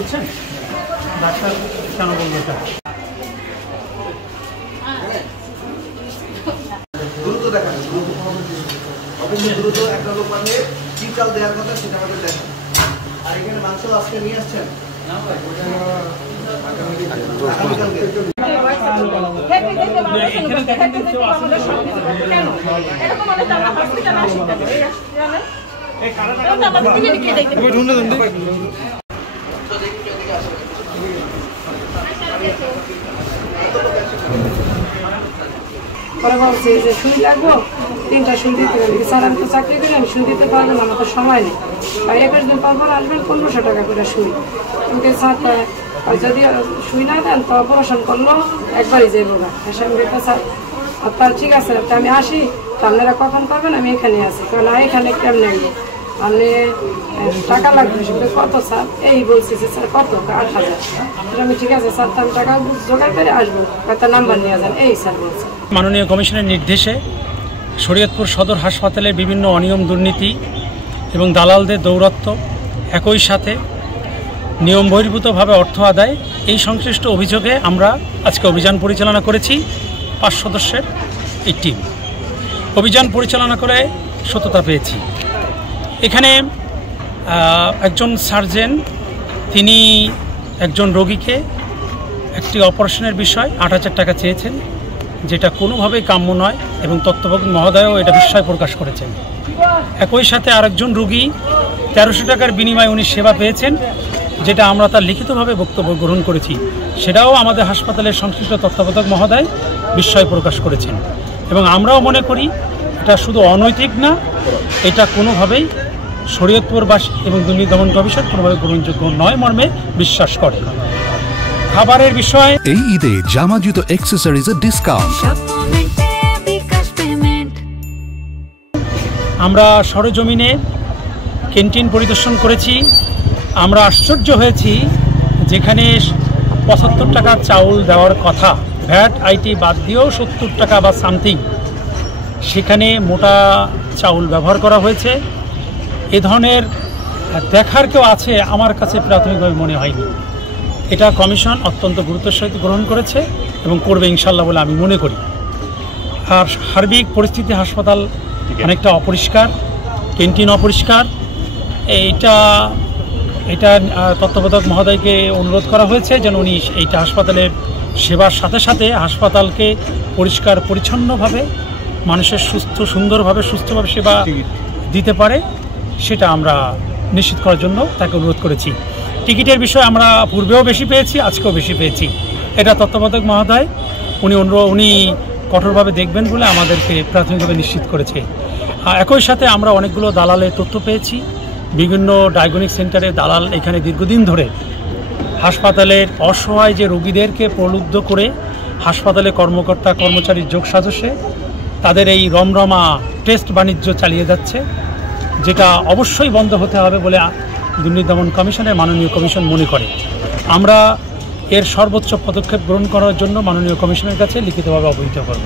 বুঝছেন? ডাক্তার কেন বলবো এটা? দ্রুত দেখান, দ্রুত একটা লোক মানে কি চাল দেওয়ার কথা সেটা আমাদের দেখান। আর এখানে মাংস আজকে নিয়ে আসছেন? পরে বলছে যে সুই লাগবো, 3টা সুই দিতে পারবি। স্যার আমি তো চাকরি করি, আমি সুই দিতে পারবো না, আমার তো সময় নেই। আর 21 দিন পর আসবেন 1500 টাকা করে সুই। কিন্তু স্যার যদি সুই না দেন তো অপারেশন করলো একবারই যাইব না। সঙ্গে স্যার আপনার ঠিক আছে, আমি আসি, তো আপনারা কখন করবেন? আমি এখানে আছি। কারণ এখানে কেমন নেব, আপনি টাকা লাগবে সেটা কত স্যার? এই বলছি যে স্যার কত? 8000। আমি ঠিক আছে স্যার, আমি টাকা জোগাড় করে আসবো, কত নাম্বার নিয়ে যান, এই স্যার বলছে। মাননীয় কমিশনের নির্দেশে শরীয়তপুর সদর হাসপাতালের বিভিন্ন অনিয়ম, দুর্নীতি এবং দালালদের দৌরাত্ম্য, একই সাথে নিয়ম বহির্ভূতভাবে অর্থ আদায়, এই সংশ্লিষ্ট অভিযোগে আমরা আজকে অভিযান পরিচালনা করেছি। 5 সদস্যের এই টিম অভিযান পরিচালনা করে সততা পেয়েছি। এখানে একজন সার্জন, তিনি একজন রোগীকে একটি অপারেশনের বিষয় 8000 টাকা চেয়েছেন, যেটা কোনোভাবেই কাম্য নয়, এবং তত্ত্বাবধায়ক মহোদয়ও এটা বিস্ময় প্রকাশ করেছেন। একই সাথে আরেকজন রোগী 1300 টাকার বিনিময়ে উনি সেবা পেয়েছেন, যেটা আমরা তার লিখিতভাবে বক্তব্য গ্রহণ করেছি, সেটাও আমাদের হাসপাতালের সংশ্লিষ্ট তত্ত্বাবধায়ক মহোদয় বিস্ময় প্রকাশ করেছেন। এবং আমরাও মনে করি এটা শুধু অনৈতিক না, এটা কোনোভাবেই শরীয়তপুরবাসী এবং দুর্নীতি দমন কমিশন কোনোভাবে গ্রহণযোগ্য নয় মর্মে বিশ্বাস করে। খাবারের বিষয়ে এই ঈদে জামা জুতো অ্যাকসেসরিজের ডিসকাউন্ট। আমরা সরেজমিনে ক্যান্টিন পরিদর্শন করেছি। আমরা আশ্চর্য হয়েছি, যেখানে 75 টাকার চাউল দেওয়ার কথা, ভ্যাট আইটি বাদ দিয়েও 70 টাকা বা সামথিং, সেখানে মোটা চাউল ব্যবহার করা হয়েছে। এ ধরনের দেখার কেউ আছে আমার কাছে প্রাথমিকভাবে মনে হয়নি। এটা কমিশন অত্যন্ত গুরুত্বের সহিত গ্রহণ করেছে এবং করবে ইনশাল্লাহ বলে আমি মনে করি। আর সার্বিক পরিস্থিতি হাসপাতাল অনেকটা অপরিষ্কার, ক্যান্টিন অপরিষ্কার। এটা তত্ত্বাবধায়ক মহোদয়কে অনুরোধ করা হয়েছে যেন উনি এইটা হাসপাতালের সেবার সাথে সাথে হাসপাতালকে পরিষ্কার পরিচ্ছন্নভাবে মানুষের সুন্দরভাবে সুস্থভাবে সেবা দিতে পারে, সেটা আমরা নিশ্চিত করার জন্য তাকে অনুরোধ করেছি। টিকিটের বিষয়ে আমরা পূর্বেও বেশি পেয়েছি, আজকেও বেশি পেয়েছি। এটা তত্ত্বাবধায়ক মহোদয় উনি কঠোরভাবে দেখবেন বলে আমাদেরকে প্রাথমিকভাবে নিশ্চিত করেছে। একই সাথে আমরা অনেকগুলো দালালের তথ্য পেয়েছি। বিভিন্ন ডায়াগনস্টিক সেন্টারে দালাল এখানে দীর্ঘদিন ধরে হাসপাতালের অসহায় যে রোগীদেরকে প্রলুব্ধ করে হাসপাতালে কর্মকর্তা কর্মচারীর যোগ সাজসে তাদের এই রমরমা টেস্ট বাণিজ্য চালিয়ে যাচ্ছে, যেটা অবশ্যই বন্ধ হতে হবে বলে দুর্নীতি দমন কমিশনের মাননীয় কমিশন মনে করে। আমরা এর সর্বোচ্চ পদক্ষেপ গ্রহণ করার জন্য মাননীয় কমিশনের কাছে লিখিতভাবে অবহিত করব।